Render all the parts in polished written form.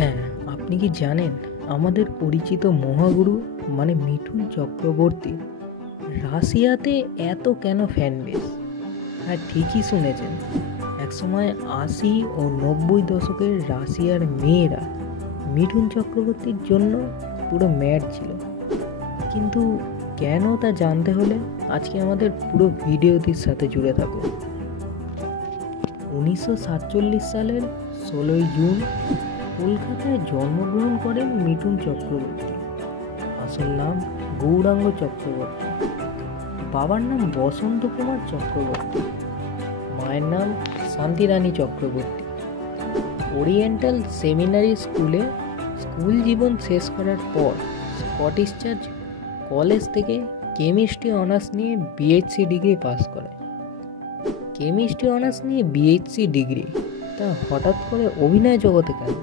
হ্যাঁ, আপনি কি জানেন আমাদের পরিচিত মহাগুরু মানে মিঠুন চক্রবর্তী রাশিয়াতে এত কেন ফ্যান বেস? হ্যাঁ, ঠিকই শুনেছেন। একসময় ৮০ ও ৯০ দশকের রাশিয়ার মেয়েরা মিঠুন চক্রবর্তীর জন্য পুরো ম্যাড ছিল। কিন্তু কেন তা জানতে হলে আজকে আমাদের পুরো ভিডিওটির সাথে জুড়ে থাকুন। ১৯৪৭ সালের ১৬ই জুন কলকাতায় জন্মগ্রহণ করেন মিঠুন চক্রবর্তী। আসল নাম গৌরাঙ্গ চক্রবর্তী। বাবার নাম বসন্ত কুমার চক্রবর্তী। মায়ের নাম শান্তিরানী চক্রবর্তী। ওরিয়েন্টাল সেমিনারি স্কুলে স্কুল জীবন শেষ করার পর স্কটিশ চার্চ কলেজ থেকে কেমিস্ট্রি অনার্স নিয়ে বিএসসি ডিগ্রি পাস করে। কেমিস্ট্রি অনার্স নিয়ে বিএসসি ডিগ্রি, তা হঠাৎ করে অভিনয় জগতে কেন?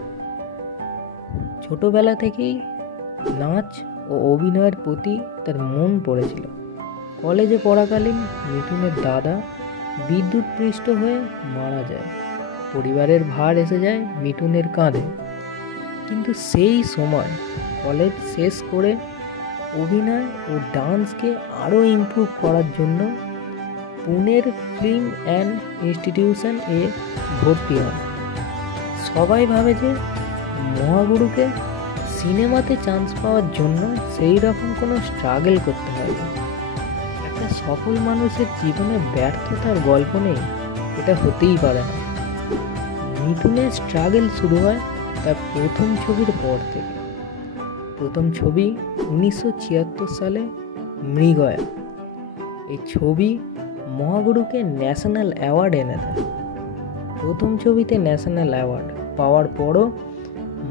ছোটবেলা থেকেই নাচ ও অভিনয়ের প্রতি তার মন পড়েছিল। কলেজে পড়াকালীন মিঠুনের দাদা বিদ্যুৎপৃষ্ট হয়ে মারা যায়। পরিবারের ভার এসে যায় মিঠুনের কাঁধে। কিন্তু সেই সময় কলেজ শেষ করে অভিনয় ও ডান্সকে আরও ইমপ্রুভ করার জন্য পুনের ফিল্ম অ্যান্ড ইনস্টিটিউশন এ ভর্তি হন। সবাই ভাবে যে মহাগুরুকে সিনেমাতে চান্স পাওয়ার জন্য সেই রকম কোনো স্ট্রাগল করতে হয়। একটা সফল মানুষের জীবনে ব্যর্থতার গল্প নেই, এটা হতেই পারে না। মিঠুনের স্ট্রাগল শুরু হয় তার প্রথম ছবির পর থেকে। প্রথম ছবি ১৯৭৬ সালে মৃগয়া। এই ছবি মহাগুরুকে ন্যাশনাল অ্যাওয়ার্ড এনে দেয়। প্রথম ছবিতে ন্যাশনাল অ্যাওয়ার্ড পাওয়ার পরও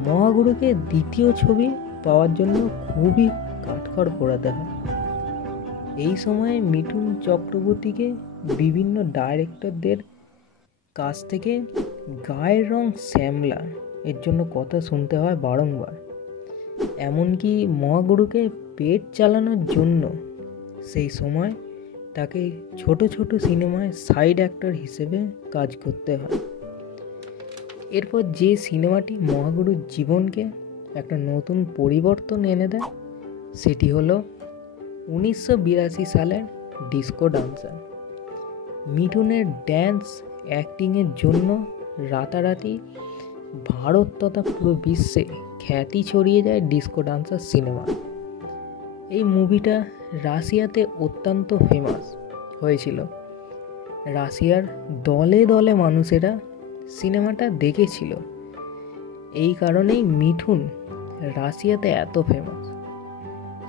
মহাগুরুকে দ্বিতীয় ছবি পাওয়ার জন্য খুবই কাঠখড় পোড়াতে হয়। এই সময়ে মিঠুন চক্রবর্তীকে বিভিন্ন ডাইরেক্টরদের কাছ থেকে গায়ের রং শ্যামলা এর জন্য কথা শুনতে হয় বারংবার। এমনকি মহাগুরুকে পেট চালানোর জন্য সেই সময় তাকে ছোট ছোট সিনেমায় সাইড অ্যাক্টর হিসেবে কাজ করতে হয়। এরপর যে সিনেমাটি মহাগুরুর জীবনকে একটা নতুন পরিবর্তন এনে দেয় সেটি হলো ১৯৮২ সালের ডিস্কো ডান্সার। মিঠুনের ড্যান্স অ্যাক্টিংয়ের জন্য রাতারাতি ভারত তথা পুরো বিশ্বে খ্যাতি ছড়িয়ে যায় ডিস্কো ডান্সার সিনেমা। এই মুভিটা রাশিয়াতে অত্যন্ত ফেমাস হয়েছিল। রাশিয়ার দলে দলে মানুষেরা সিনেমাটা দেখেছিল। এই কারণেই মিঠুন রাশিয়াতে এত ফেমাস।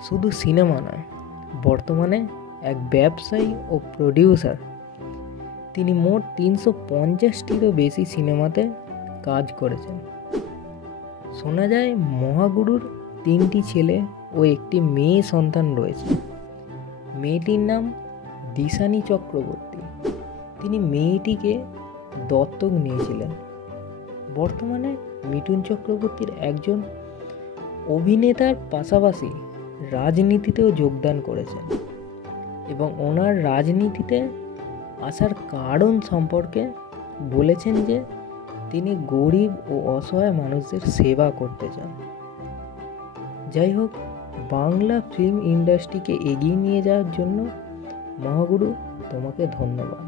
শুধু সিনেমা নয়, বর্তমানে এক ব্যবসায়ী ও প্রডিউসার। তিনি মোট ৩৫০টিরও বেশি সিনেমাতে কাজ করেছেন। শোনা যায় মহাগুরুর ৩টি ছেলে ও একটি মেয়ে সন্তান রয়েছে। মেয়েটির নাম দিশানী চক্রবর্তী। তিনি মেয়েটিকে দত্তক নিয়েছিলেন। বর্তমানে মিঠুন চক্রবর্তীর একজন অভিনেতার পাশাপাশি রাজনীতিতেও যোগদান করেছেন এবং ওনার রাজনীতিতে আসার কারণ সম্পর্কে বলেছেন যে তিনি গরিব ও অসহায় মানুষদের সেবা করতে চান। যাই হোক, বাংলা ফিল্ম ইন্ডাস্ট্রিকে এগিয়ে নিয়ে যাওয়ার জন্য মহাগুরু তোমাকে ধন্যবাদ।